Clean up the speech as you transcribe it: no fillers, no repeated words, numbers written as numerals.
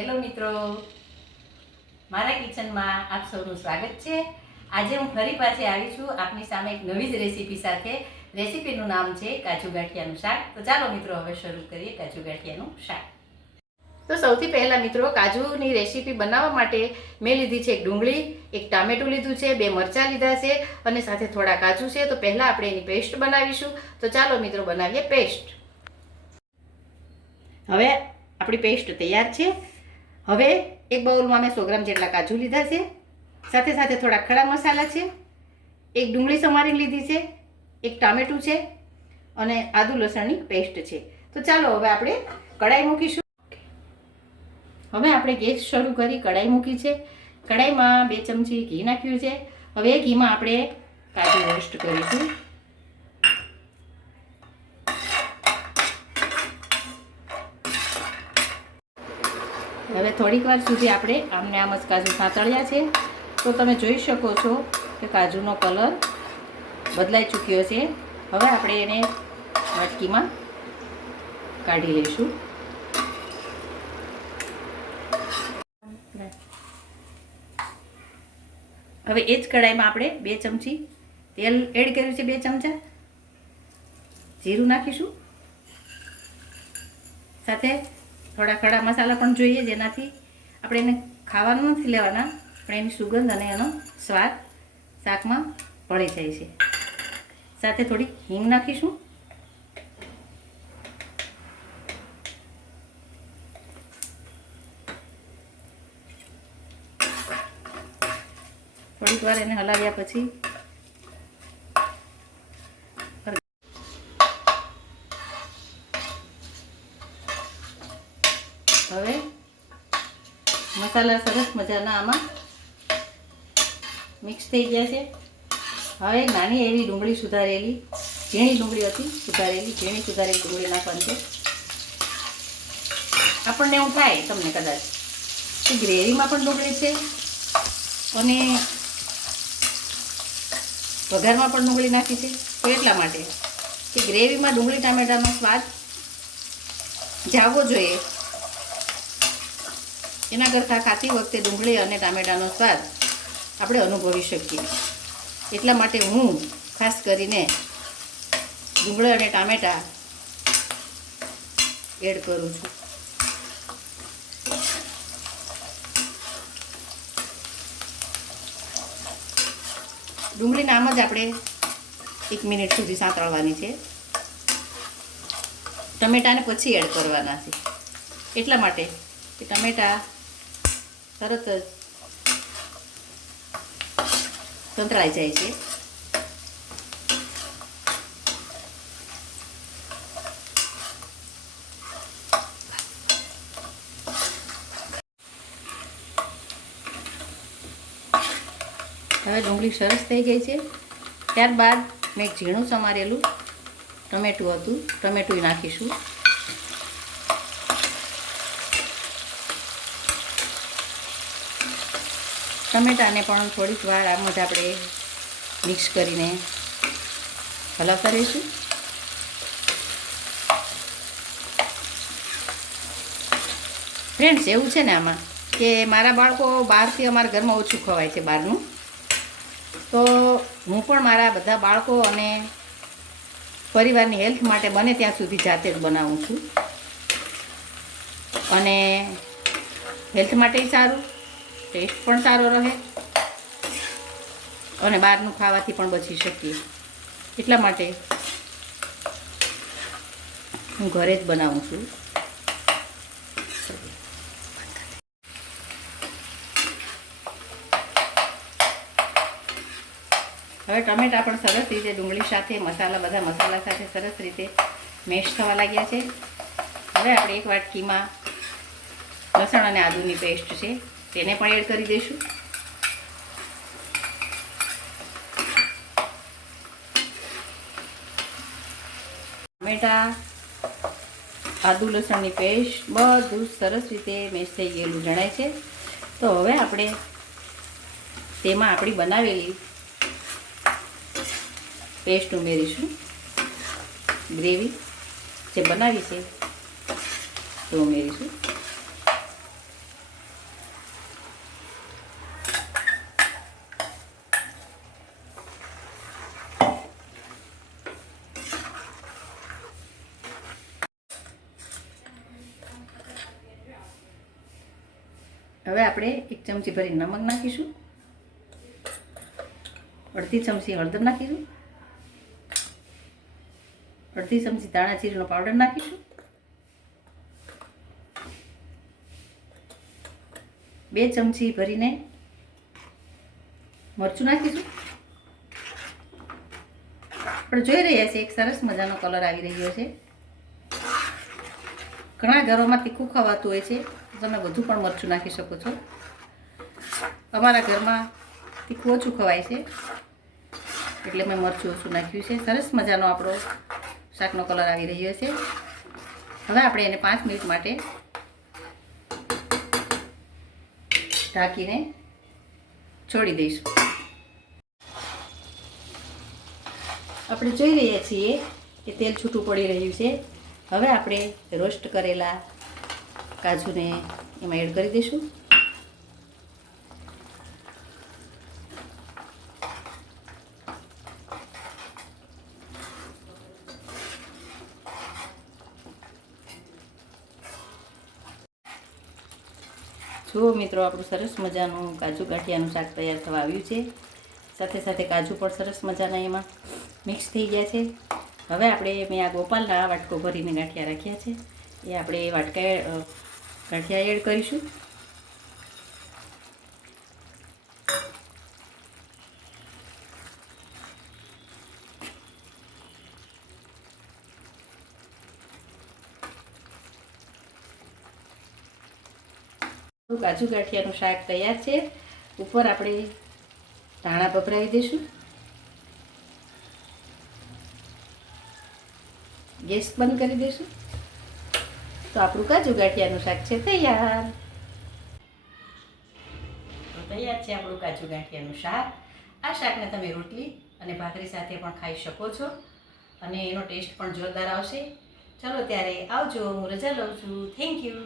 Hello મિત્રો, મારા કિચનમાં આપ સૌનું સ્વાગત છે। આજે હું ફરી પાછી આવી છું આપની સામે એક નવી જ રેસીપી સાથે। રેસીપીનું નામ છે કાજુ ગાંઠિયાનું શાક। તો ચાલો મિત્રો હવે શરૂ કરીએ કાજુ ગાંઠિયાનું શાક। તો સૌથી પહેલાં મિત્રો કાજુની રેસીપી બનાવવા માટે મેં લીધી છે એક ડુંગળી, એક ટામેટું લીધું છે, 2 મરચાં લીધા છે અને સાથે થોડા કાજુ છે। તો પહેલાં આપણે એની પેસ્ટ બનાવીશું। તો ચાલો મિત્રો બનાવીએ પેસ્ટ। હવે આપણી પેસ્ટ તૈયાર છે। હવે એક બાઉલમાં મેં 100 ગ્રામ જેટલા કાજુ લીધા છે, સાથે સાથે થોડા ખડા મસાલા છે, એક ડુંગળી સમારીને લીધી છે, એક ટામેટું છે અને આદુ લસણની પેસ્ટ છે। તો ચાલો હવે આપણે કઢાઈ મૂકીશું। હવે આપણે ગેસ શરૂ કરી કઢાઈ મૂકી છે। કઢાઈમાં 2 ચમચી ઘી નાખ્યું છે। હવે ઘીમાં આપણે કાજુ રોસ્ટ કરીશું। હવે થોડીક વાર સુધી આપણે આમને આમ જ કાજુ સાંતળ્યા છે। તો તમે જોઈ શકો છો કે કાજુનો કલર બદલાઈ ચૂક્યો છે। હવે આપણે એને વાટકીમાં કાઢી લઈશું। હવે એ જ કઢાઈમાં આપણે 2 ચમચી તેલ એડ કર્યું છે, 2 ચમચા જીરું નાખીશું, સાથે થોડા ખડા મસાલા પણ જોઈએ, જેનાથી આપણે એને ખાવાનું નથી લેવાના, પણ એની સુગંધ અને એનો સ્વાદ શાકમાં ભળી જાય છે। સાથે થોડી હિંગ નાખીશું, થોડીક વાર એને હલાવ્યા પછી હવે મસાલા સરસ મજાના આમાં મિક્સ થઈ ગયા છે। હવે નાની એવી ડુંગળી સુધારેલી, ઝીણી ડુંગળી હતી ઝીણી સુધારેલી ડુંગળી નાખવાની છે। આપણને એવું થાય તમને કદાચ કે ગ્રેવીમાં પણ ડુંગળી છે અને વઘારમાં પણ ડુંગળી નાખી છે, તો એટલા માટે કે ગ્રેવીમાં ડુંગળી ટામેટાનો સ્વાદ જાગવો જોઈએ, એના કરતાં ખાતી વખતે ડુંગળી અને ટામેટાનો સ્વાદ આપણે અનુભવી શકીએ। એટલા માટે હું ખાસ કરીને ડુંગળી અને ટામેટાં એડ કરું છું। ડુંગળીને આમ જ આપણે 1 મિનિટ સુધી સાંતળવાની છે, ટમેટાને પછી એડ કરવાના છે, એટલા માટે કે ટમેટા તરત જ સંતળાઈ જાય છે। હવે ડુંગળી સરસ થઈ ગઈ છે। ત્યારબાદ મેં એક ઝીણું સમારેલું ટમેટું હતું, ટમેટું નાખીશું। ટમેટાને પણ થોડીક વાર આમ જ આપણે મિક્સ કરીને હલાવતા રહીશું। ફ્રેન્ડ્સ, એવું છે ને આમાં કે મારા બાળકો બહારથી અમારા ઘરમાં ઓછું ખવાય છે બહારનું, તો હું પણ મારા બધા બાળકો અને પરિવારની હેલ્થ માટે બને ત્યાં સુધી જાતે જ બનાવું છું, અને હેલ્થ માટે સારું, ટેસ્ટ પણ સારો રહે અને બહારનું ખાવાથી પણ બચી શકીએ, એટલા માટે હું ઘરે જ બનાવું છું। હવે ટમેટા પણ સરસ રીતે ડુંગળી સાથે બધા મસાલા સાથે સરસ રીતે મેશ થવા લાગ્યા છે। હવે આપણે એક વાટકીમાં લસણ અને આદુની પેસ્ટ છે તેને પણ એડ કરી દઈશું। ટમેટા, આદુ લસણની પેસ્ટ બધું સરસ રીતે મેશ થઈ ગયેલું જણાય છે। તો હવે આપણે તેમાં આપણી બનાવેલી પેસ્ટ ઉમેરીશું, ગ્રેવી જે બનાવી છે તો ઉમેરીશું। હવે આપણે 1 ચમચી ભરી નમક નાખીશું, અડધી ચમચી હળદર નાખીશું, અડધી ચમચી ધાણા જીરુંનો પાવડર નાખીશું, 2 ચમચી ભરીને મરચું નાખીશું. આપણે જોઈ રહ્યા છીએ એક સરસ મજાનો કલર આવી રહ્યો છે. ઘણા ઘરોમાં તીખું ખવાતું હોય છે, તમે વધુ પણ મરચું નાખી શકો છો. અમારા ઘરમાં તીખું ઓછું ખવાય છે એટલે મેં મરચું ઓછું નાખ્યું છે. સરસ મજાનો આપણો શાકનો કલર આવી રહ્યો છે. હવે આપણે એને 5 મિનિટ માટે ઢાંકીને છોડી દઈશું. આપણે જોઈ રહ્યા છીએ કે તેલ છૂટું પડી રહ્યું છે. હવે આપણે રોસ્ટ કરેલા કાજુને એમાં એડ કરી દઈશું. જુઓ મિત્રો, આપણું સરસ મજાનું કાજુ ગાંઠિયાનું શાક તૈયાર થવા આવ્યું છે. સાથે સાથે કાજુ પણ સરસ મજાના એમાં મિક્સ થઈ ગયા છે. હવે આપણે મેં આ ગોપાલના વાટકો ભરીને ગાંઠિયા રાખ્યા છે, એ આપણે ગાંઠિયા એડ કરીશું. કાજુ ગાંઠિયાનું શાક તૈયાર છે. ઉપર આપણે ધાણા ભભરાવી દઈશું. ગેસ બંધ કરી દઈશું. તો આપણું કાજુ ગાંઠિયાનું શાક છે તૈયાર. તો તૈયાર છે આપણું કાજુ ગાંઠિયાનું શાક. આ શાકને તમે રોટલી અને ભાખરી સાથે પણ ખાઈ શકો છો અને એનો ટેસ્ટ પણ જોરદાર આવશે. ચલો ત્યારે આવજો, હું રજા લઉં છું. Thank you.